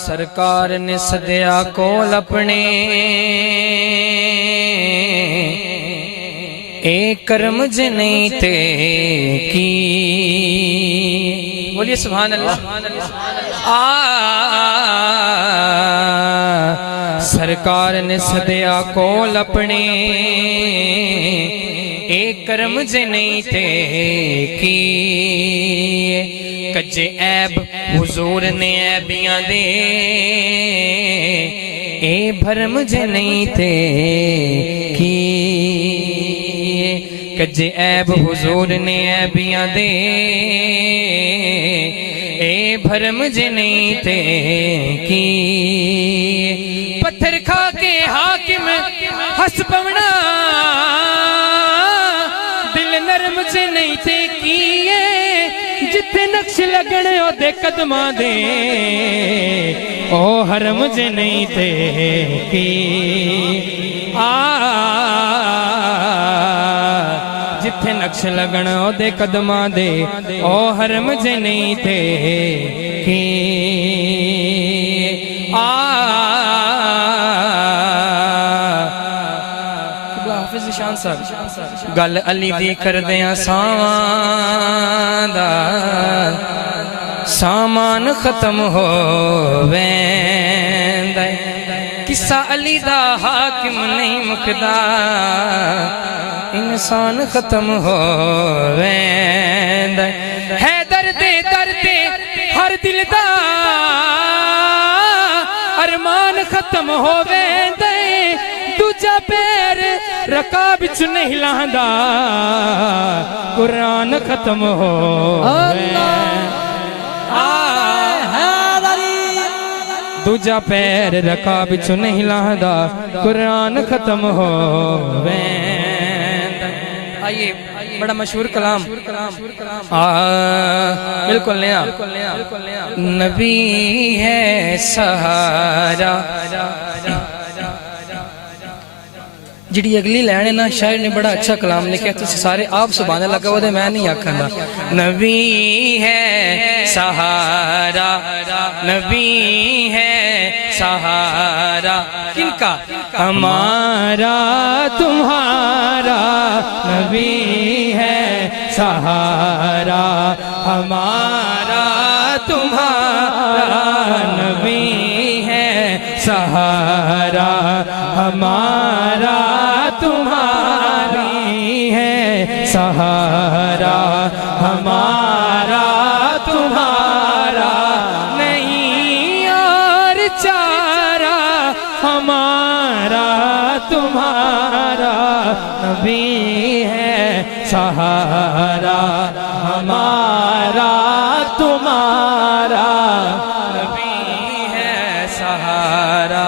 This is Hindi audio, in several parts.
सरकार ने सदया कोल अपने एक कर्म जने ते की। बोलिए सुभान अल्लाह। सरकार ने सदया कोल अपने एक कर्म जने ते की। कच्चे ऐब हुजूर ने ऐबियां दे ए भरम जे नहीं थे की। कच्चे ऐब हुजूर ने ऐबियां दे ए भरम जे नहीं थे की। पत्थर खा के हाकिम हंस पवना दिल नरम जे नहीं थे की। जिथे नक्श लगने ओदे कदमां दे ओ हरम जे नहीं थे की। जिथे नक्श लगने ओदे कदमां दे ओ हरम जे नहीं थे की। गल अली दी करदियां सावां सामान खत्म हो वेंदा। किस्सा अली दा हाकिम नहीं मुकदा इंसान खत्म हो वेंदा। है दर्दे दर्दे हर दिल दा अरमान खत्म हो वेंदा। दूजा पैर रकाब च नहीं लांदा कुरान खत्म हो। दूजा पैर रकाब च नहीं लांदा कुरान खत्म हो। आइए बड़ा मशहूर कलाम बिल्कुल नया। नबी है सहारा। जिहड़ी अगली लाइन है ना शायर ने बड़ा अच्छा कलाम लिखा। तुम सारे आप सुभान अल्लाह कहो मैं नहीं आखंगा। नबी है सहारा नबी है सहारा किनका हमारा तुम्हारा। नबी है सहारा हमारा तुम्हारा। नबी है सहारा हमारा तुम्हारी है सहारा हमारा तुम्हारा। नहीं और चारा हमारा तुम्हारा। नबी है सहारा हमारा तुम्हारा। नबी है सहारा।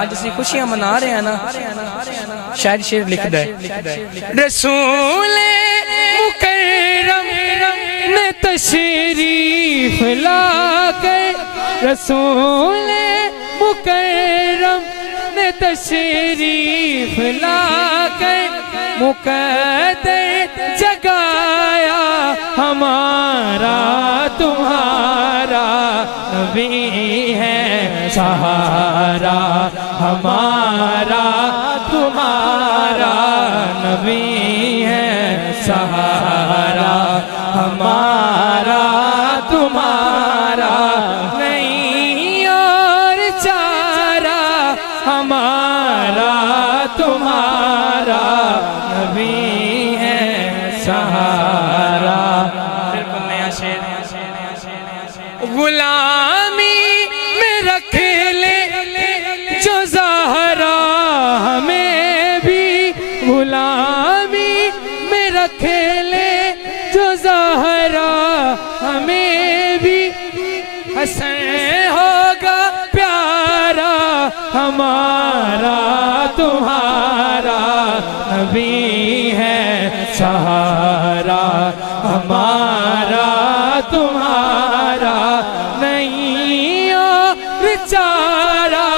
आज असी खुशियां मना रहे हैं ना। शायद शेर लिखदा है रसूल मुकर्रम ने तशरीफ लाकर। रसूल मुकर्रम ने तशरीफ लाकर मुकद्दर जगाया हमारा तुम्हारा। नबी है सहारा हमारा तुम्हारा। नबी है सहारा हमारा तुम्हारा। नहीं और चारा हमारा तुम्हारा। नबी है सहारा। बिल्कुल नया शेर। गुलामी में रख ले जो ज़हरा हमें भी। गुलामी में रख ले जो ज़हरा हमें भी। हसन होगा प्यारा हमारा तुम्हारा। नबी है सहारा हमारा तुम्हारा नहीं और चारा,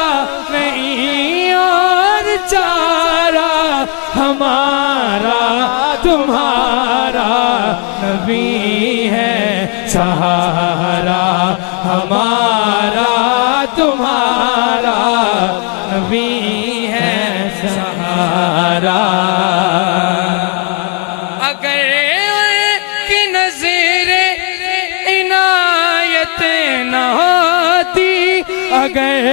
नहीं और चारा हमारा तुम्हारा नबी है सहारा हमारा तुम्हारा नबी है सहारा। अगर की नज़रे इनायत न होती, अगर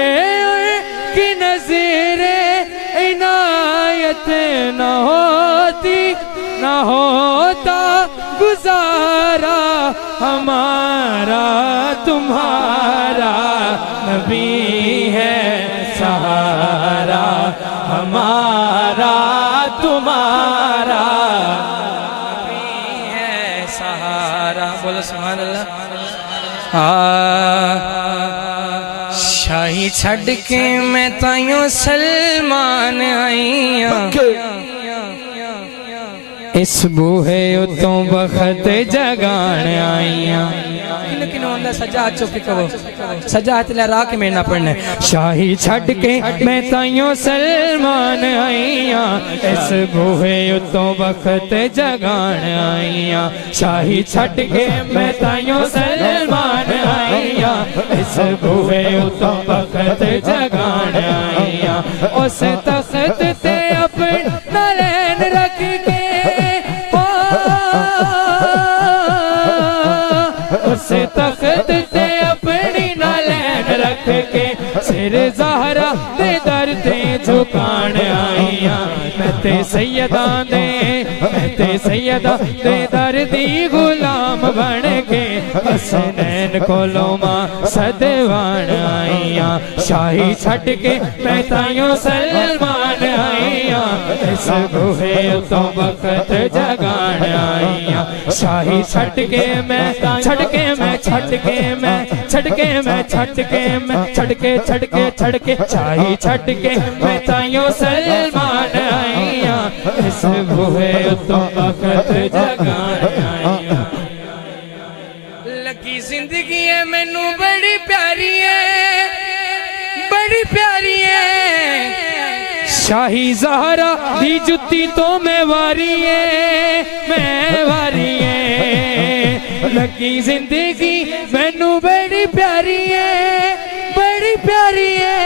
की नज़रे इनायत न होती, न होता गुजारा हमारा तुम्हारा नबी है सहारा हमारा तुम्हारा नबी है सहारा। बोलो सुभान अल्लाह। शाही छड़ के मैं ताइयों सलमान आईया, इस बूहे उतों बखत जगान आईया। सजा चुप कहो, सजा तिला रा के मेरे ना पढ़ना। शाही छड़ के मैं ताइयों सलमान आईया, इस बूहे उतों बखत जगान आईया। शाही छड़ के मैं ताइयों सलमान आईया, इस बूहे उतों बखत जगान आईया। उस तख्त ते अपना लैन रख के, उस तख्त ते अपनी नालैन रख के, सिर ज़हरा दे दर ते झुकान आईया। मैं ते सैयदा दे, मैं ते सैयदा दे दर दी गुलाम बन के, हसनैन कोलों मां सदवान आईया। शाही छड़ के मैं ताइयों सलमान आईया, इस बूहे तो वक्त जगान आईया। शाही छड़ के मैं छड़ के मैं छड़ के मैं छड़ के मैं छड़ के मैं छड़ के छड़ के छड़ के शाही छड़ के मैं ताइयों सलमान आईया, इस बूहे तो वक्त जगान आईया। लगी जिंदगी है मैनू बड़ी प्यारी है, बड़ी प्यारी है। शाही ज़हरा दी जुत्ती तो मैं वारी है, मैं वारी है। लगी जिंदगी मैनू बड़ी प्यारी है, बड़ी प्यारी है।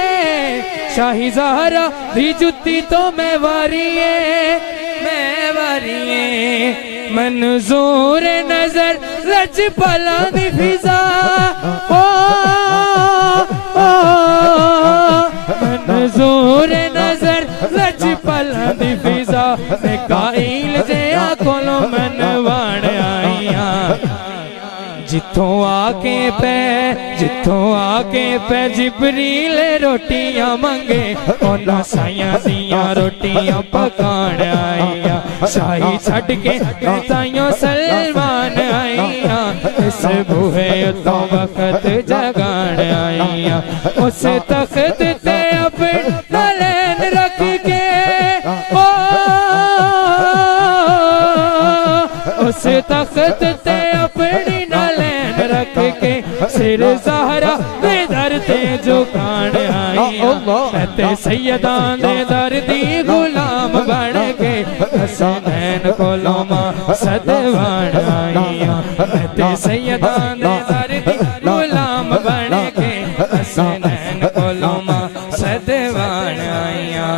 शाही ज़हरा दी जुत्ती तो मैं वारी है, मैं वारी है। मंजूर नजर लजपला दी फिजा, ओ मंजूर नजर लजपला दी फिजा, काइल जे कोलों मनवाण आईया। जिथों आके पे जिबरील रोटियां मंगे, उन्हां साइयां दियां रोटियां पकाण आईया। शाही छड़ के मैं ताइयों सलमान आईया, इस बूहे तो वक्त जगाण आईया। उस तख्त ते अपना लैन रख के, ओ उस तख्त ते अपनी नालैन रख के, सिर ज़हरा दे दर ते झुकान आईया। ते सैयदा दे दर दी गुलाम बन के, हसनैन कोलों मां सदवान आईया। ते सैयदा दे दर दी गुलाम बन के, हसनैन कोलों मां सदवान आईया।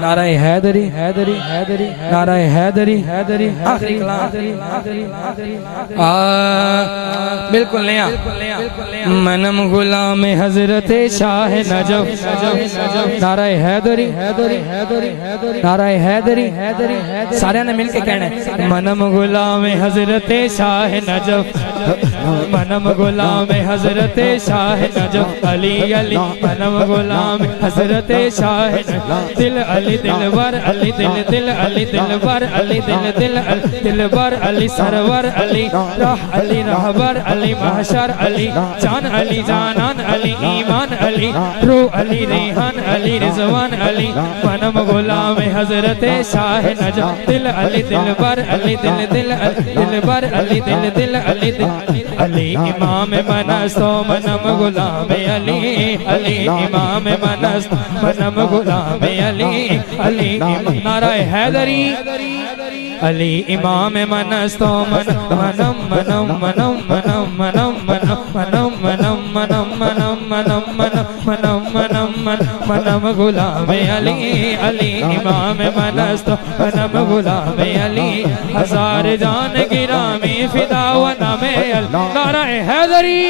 नारे हैदरी हैदरी हैदरी, नारे हैदरी हैदरी। आखिरी कलाम बिल्कुल नया। मनम गुलाम हजरत शाह नजफ, नारे हैदरी हैदरी हैदरी हैदरी, नारे हैदरी हैदरी हैदरी। सारे ने मिलके कहना है, मनम गुलाम हजरत शाह नजफ, मनम गुलाम हजरत शाह नजफ अली अली मनम गुलाम हजरत शाह दिल अली दिलवर अली दिल अली दिलवर अली दिलवर अली सरवर अली राह अली रहबर अली महशर अली जान अली जानान अली ईमान अली रू अली रेहान अली रिजवान अली मनम गुलाम हजरत शाह नजफ दिल अली दिलवर अली दिलवर अली दिल अली अली इमाम मनस्तो मनम गुलाम अली इमाम मनस्तो मनम गुलाम अली नाराए हैदरी अली इमाम मनस्तो मनम गुलाम अली इमाम मनस्तो मनम गुलाम अली हजार जान गिरामी फिदा व नामे नाराए हैदरी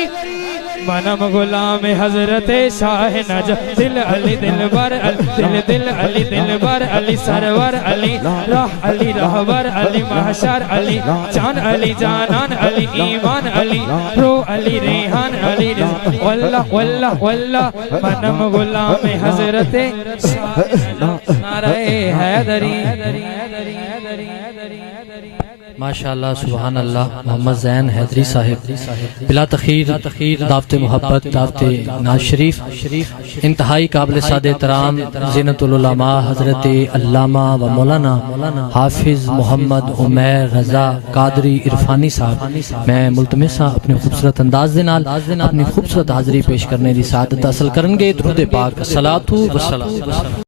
मनम गुलाम हजरत शाह नजफ दिल अली दिलबर दिल अली दिलबर अली सरवर अली राह अली रहबर अली महशर अली जान अली जानान अली ईमान अली रो अली रेहान अली वल्लाह वल्लाह वल्लाह मनम गुलाम हजरत शाह नारे हैदरी माशाअल्लाह सुभान अल्लाह मोहम्मद ज़ैन हैदरी साहिब बिला तखीर दावत मोहब्बत दावत नाज शरीफ इंतहाई काबिल सादे तराम ज़ीनतुल उलमा हज़रत अल्लामा व मौलाना हाफिज़ मोहम्मद उमैर रज़ा कादरी इरफानी साहब मैं मुल्तमिसा अपने खूबसूरत अंदाज दे नाल अपनी खूबसूरत हाज़री पेश करने की सादत हासिल करनगे दुरूद पाक सलातु व सलाम।